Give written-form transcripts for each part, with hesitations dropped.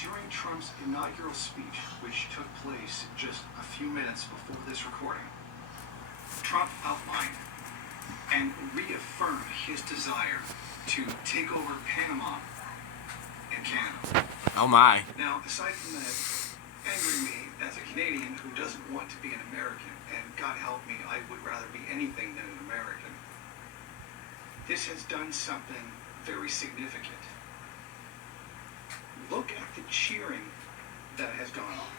During Trump's inaugural speech, which took place just a few minutes before this recording, Trump outlined and reaffirmed his desire to take over Panama and Canada. Oh my. Now, aside from that, angering me as a Canadian who doesn't want to be an American, and God help me, I would rather be anything than an American, this has done something very significant. Look at the cheering that has gone on.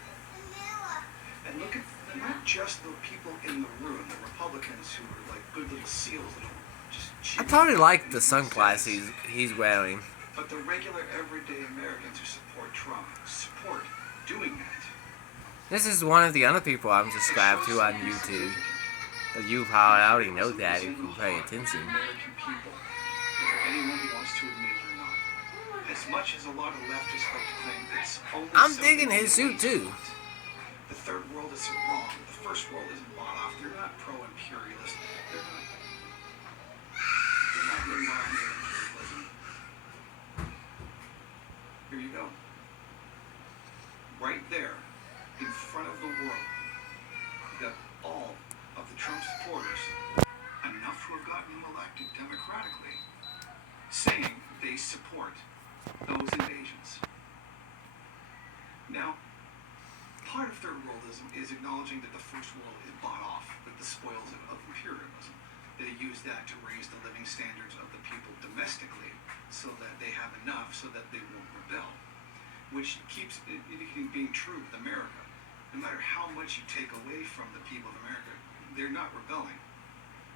And look at not just the people in the room, the Republicans who are like good little seals that will just cheer. I probably like the sunglasses he's wearing. But the regular everyday Americans who support Trump support doing that. This is one of the other people I'm subscribed to on YouTube. But you probably already know that if you pay attention. American people, whether anyone wants to admit it or not. As much as a lot of leftists like to claim it's only I'm digging his suit too. The third world isn't wrong. The first world isn't bought off. They're not pro-imperialist. They're not environmental imperialism. Here you go. Right there, in front of the world, you got all of the Trump supporters, enough to have gotten him elected democratically, saying they support those invasions. Now, part of third worldism is acknowledging that the first world is bought off with the spoils of imperialism. They use that to raise the living standards of the people domestically so that they have enough so that they won't rebel, which keeps it being true with America. No matter how much you take away from the people of America, they're not rebelling,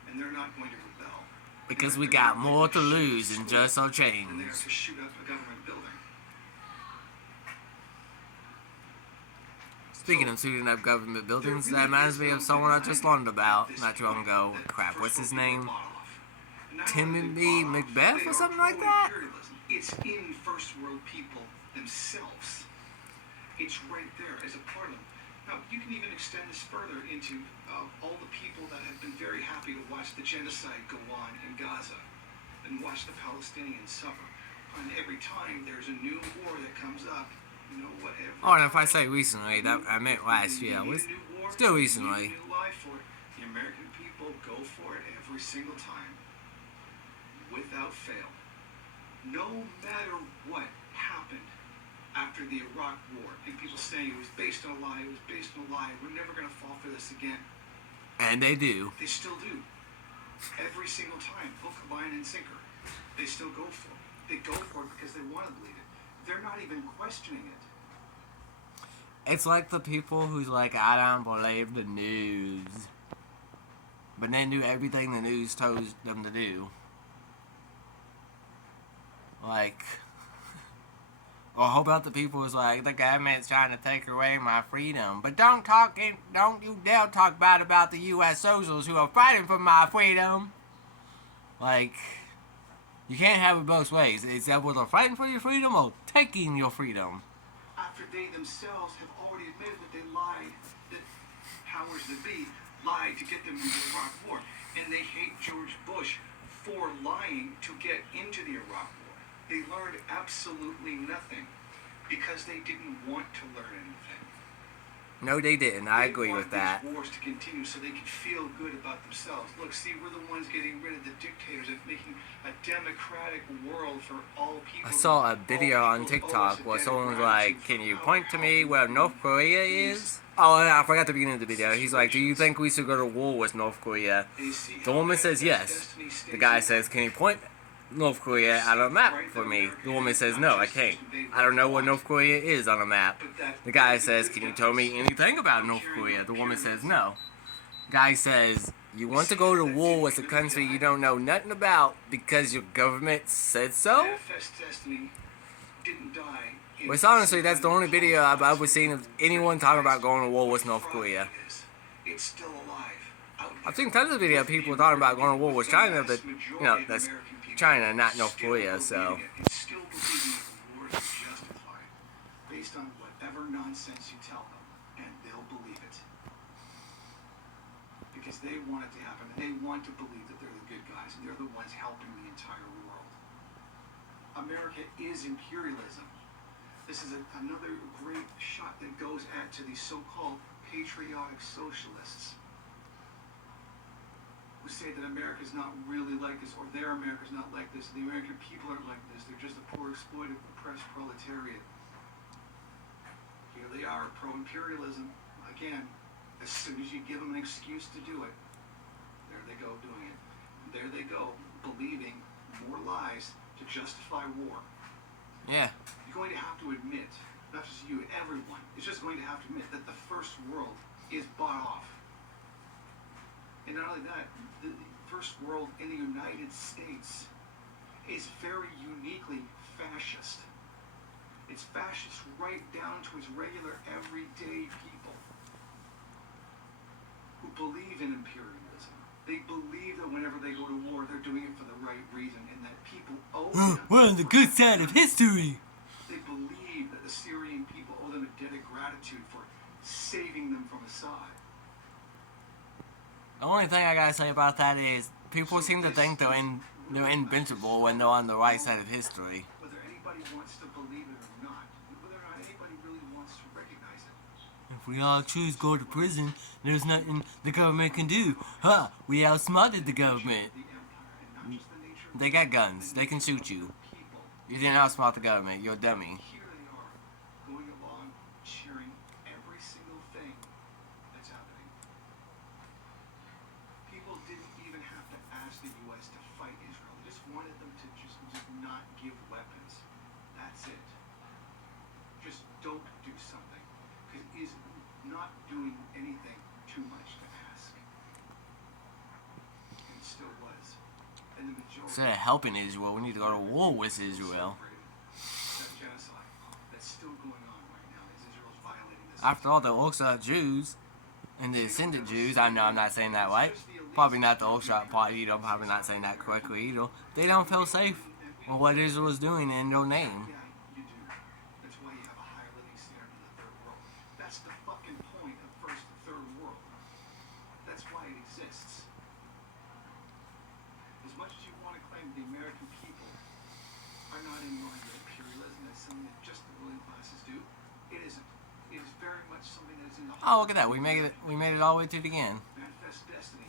and they're not going to rebel. Because we got more to lose than just our And they're chains. to shoot up a government building. Speaking of shooting up government buildings, that reminds me of someone I just learned about not too long ago. Crap, what's his name? Timothy Macbeth or something like that? It's in first world people themselves. It's right there as a part of them. Now, you can even extend this further into all the people that have been very happy to watch the genocide go on in Gaza and watch the Palestinians suffer. And every time there's a new war that comes up, you know, whatever. Oh, and if I say recently, that I meant last year. It was still recently. New life for it. The American people go for it every single time, without fail. No matter what happened after the Iraq War, and people saying it was based on a lie, it was based on a lie, we're never going to fall for this again. And they do. They still do. Every single time, hook, line, and sinker. They still go for it. They go for it because they want to believe it. They're not even questioning it. It's like the people who's like, I don't believe the news. But they do everything the news told them to do. Like, or how about the people who's like, the government's trying to take away my freedom. But don't you dare talk bad about the U.S. socialists who are fighting for my freedom. Like, you can't have it both ways. It's either they're fighting for your freedom or taking your freedom. After they themselves have already admitted that they lied, that powers that be lied to get them into the Iraq War. And they hate George Bush for lying to get into the Iraq War. They learned absolutely nothing because they didn't want to learn anything. No, they didn't. I agree with that. They wanted these wars to continue so they could feel good about themselves. Look, see, we're the ones getting rid of the dictators and making a democratic world for all people. I saw a video on TikTok where someone was like, can you point to me where North Korea is? Oh, I forgot the beginning of the video. He's like, do you think we should go to war with North Korea? The woman says yes. The guy says, can you point North Korea on a map for me? The woman says, no, I can't. I don't know where North Korea is on a map. The guy says, can you tell me anything about North Korea? The woman says, no. Guy says, you want to go to war with a country you don't know nothing about because your government said so? Which honestly, that's the only video I've ever seen of anyone talking about going to war with North Korea. I've seen tons of videos of people talking about going to war with China, but, you know, that's China, not North Korea, so. Based on whatever nonsense you tell them, and they'll believe it. Because they want it to happen, and they want to believe that they're the good guys, and they're the ones helping the entire world. America is imperialism. This is another great shot that goes at to these so-called patriotic socialists who say that America's not really like this, or their America's not like this, the American people aren't like this, they're just a poor, exploited, oppressed proletariat. Here they are, pro-imperialism. Again, as soon as you give them an excuse to do it, there they go doing it. And there they go, believing more lies to justify war. Yeah. You're going to have to admit, not just you, everyone, is just going to have to admit that the first world is bought off. And not only that, the first world in the United States is very uniquely fascist. It's fascist right down to its regular, everyday people who believe in imperialism. They believe that whenever they go to war, they're doing it for the right reason, and that people owe them. We're on the good side of history. They believe that the Syrian people owe them a debt of gratitude for saving them from Assad. The only thing I gotta say about that is people seem to think they're invincible when they're on the right side of history. Whether anybody wants to believe it or not, whether or not anybody really wants to recognize it. If we all choose go to prison, there's nothing the government can do. Huh, we outsmarted the government. The empire, and not just the nature of They got guns, they can shoot you. people. You didn't outsmart the government, you're a dummy. Here they are, going along, cheering every single thing that's happening. People didn't even have to ask the U.S. to fight Israel. They just wanted them to just not give weapons. That's it. Just don't do something. Because it is not doing anything too much to ask. And it still was. And the majority... Instead of helping Israel, we need to go to war with Israel. That genocide that's still going on right now is Israel's violating this. After all, the Orthodox Jews and the descendant Jews, I know I'm not saying that right. Probably not the Orthodox part either. I'm probably not saying that correctly either. They don't feel safe with what Israel is doing in their name. Yeah, you do. That's why you have a higher living standard in the third world. That's the fucking point of first and third world. That's why it exists. As much as you want to claim the American people are not in line with imperialism, that's something that just the ruling classes do, it isn't. It is very much something that is in the Oh, look at that. We made it all the way to the end. manifest destiny